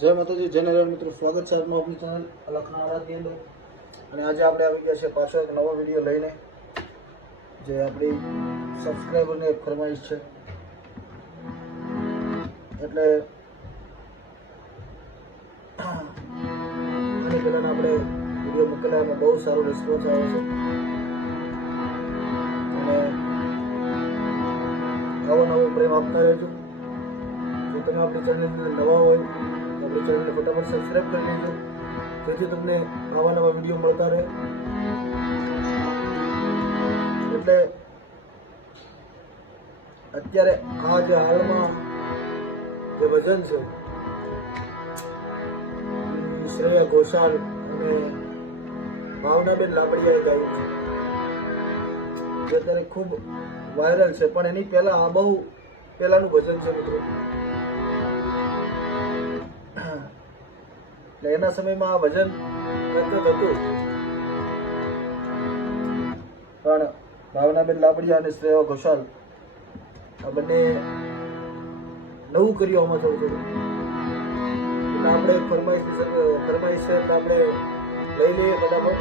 જય માતાજી, જય નારાયણ મિત્રો, સ્વાગત છે આપનું આપણી ચેનલ અલખના આરાધની અંદર. અને આજે આપણે આવી ગયા છે પાછો એક નવો વિડીયો લઈને, જે આપણી સબસ્ક્રાઈબરની એક ફરમાઈશ છે. એટલે આની પહેલાં આપણે વિડીયો મૂકેલા એમાં બહુ સારો રિસ્પોન્સ આવે છે. અને આવો નવો પ્રેમ આપતા રહેજો. જો તમે આપણી ચેનલની નવા હોય આપણી ચેનલને ફટાફટ સબસ્ક્રાઈબ કરી લેજો, જેથી તમને આવા નવા વિડીયો મળતા રહે. એટલે અત્યારે આ જે હાલમાં જે ભજન છે શ્રેયા ઘોષાલ અને ભાવનાબેન લાબડિયાએ ગાયું છે, જે અત્યારે ખૂબ વાયરલ છે. પણ એની પહેલા આ બહુ પહેલાનું ભજન છે મિત્રો. એટલે એના સમયમાં આ ભજન પ્રચલિત હતું, પણ ભાવનાબેન લાબડિયા અને શ્રેયા ઘોષાલ આ બંને નવું કર્યું આમાં થોડું થોડું. એટલે આપણે ફરમાઈશ છે એટલે આપણે લઈ લઈએ ફટાફટ.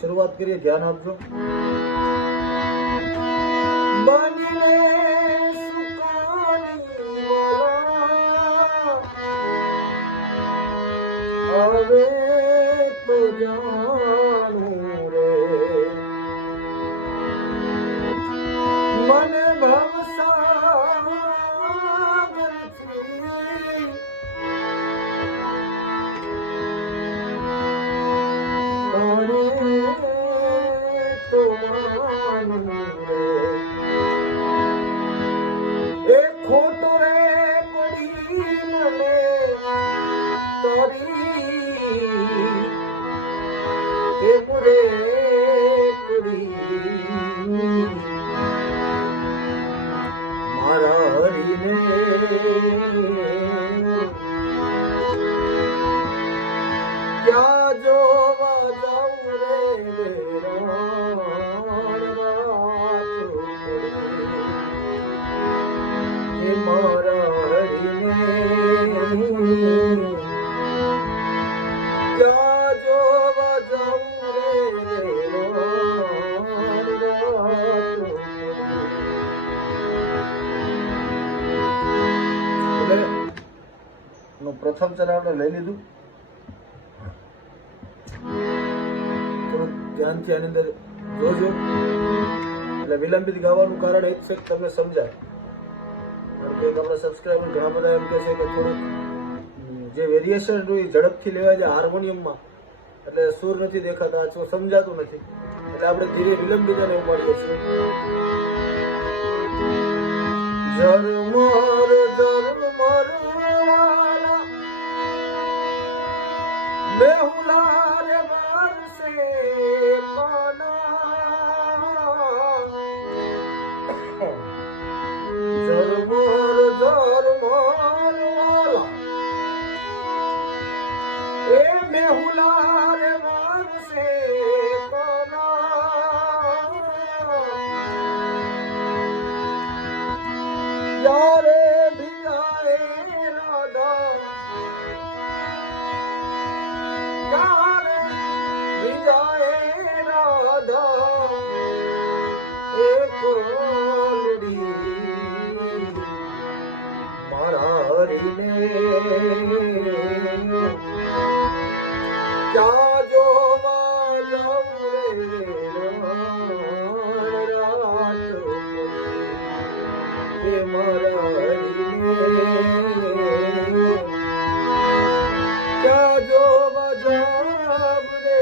શરૂઆત કરીએ, ધ્યાન આપજો. બનીને હવે તો જાણું રે મને ભવસાગરથી તણે તો માનું રે એ ખોટો રે પડી મને તારી મુરે કડી મારા હરીને ક્યાં જોવા જાઉં રે મારા હરીને પ્રથમ ચરણ આપણે લઈ લીધું. થોડું ધ્યાનથી આની અંદર જોજો. એટલે વિલંબિત ગાવાનું કારણ એ જ છે કે તમને સમજાય. કારણ કે આપણા સબસ્ક્રાઈબર ઘણા બધા એમ કહે છે કે થોડુંક જે વેરિએશન ઝડપથી લેવાય છે હાર્મોનિયમમાં, એટલે સુર નથી દેખાતા, સમજાતું નથી. એટલે આપણે ધીરે વિલંબિત અને ઉપાડીએ છીએ. ઝરમર ઝરમર બેહુલા રે વરસે પાના ઝરમર ઝરમર એ બેહુલા રે વરસે પાના યારે ભીલાએ રાધા મારા હરીને ક્યાં જોવા જાઉં રે મારા હરીને ક્યાં જોવા જાઉં રે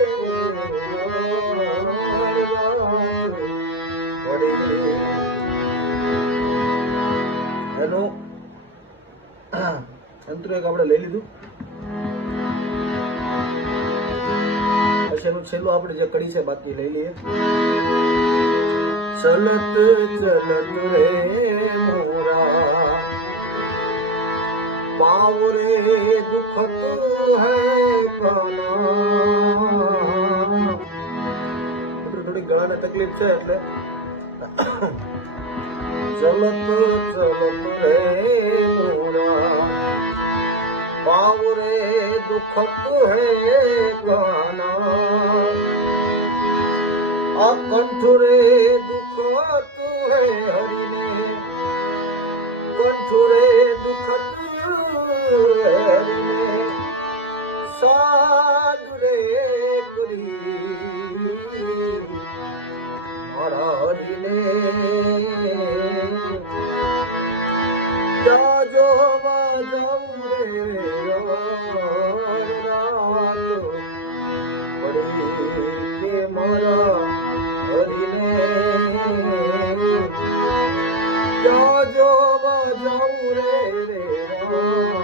એનું અંતર એક આપણે લઈ લીધું. પછી એનું છેલ્લું આપણે જે કડી છે બાકી લઈ લઈએ. ચલત ચલત રે મોરા પાવ રે દુખત હૈ પ્રાણા. થોડી ગળાને તકલીફ છે એટલે ચલત ચલત રે મોરા પાવ રે દુખત હે ગાના આ કંઠ રે દુખત હે હરિને કંઠ રે દુખત હરિને સાધુ રે કરી મારા હરિને જાજો જાઉં રે રાત પડી કે મારા હરિને જાજો જાઉં રે રાત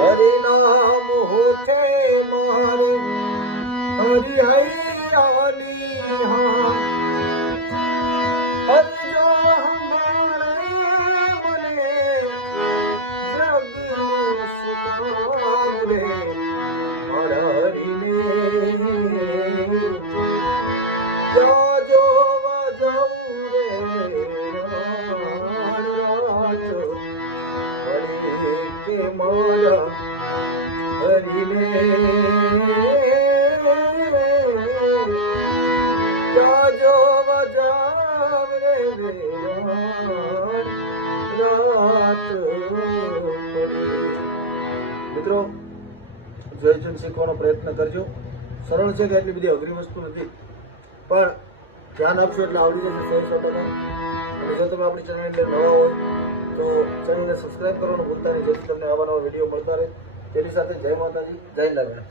હરિનામ હોઠે મારી હરિ હૈયાની હા હરિ જો હમારે મને જગનું સુકામ રે મારા હરિને જાજો જાઉં રે રાત હરિ કે મારા હરિને જાજો જાવ રે રાત મિત્રો જયચંદ શીખવાનો પ્રયત્ન કરજો. સરળ છે કે એટલી બધી અઘરી વસ્તુ નથી, પણ ધ્યાન આપશો એટલે આવડી જશે 100%. અને જો તમે આપણી ચેનલની અંદર નવા હોય તો ચેનલને સબસ્ક્રાઇબ કરવાનું ભૂલતા નહીં, જેથી તમને આવા નવા વિડીયો મળતા રહે. તેની સાથે જય માતાજી, જય નારાયણ.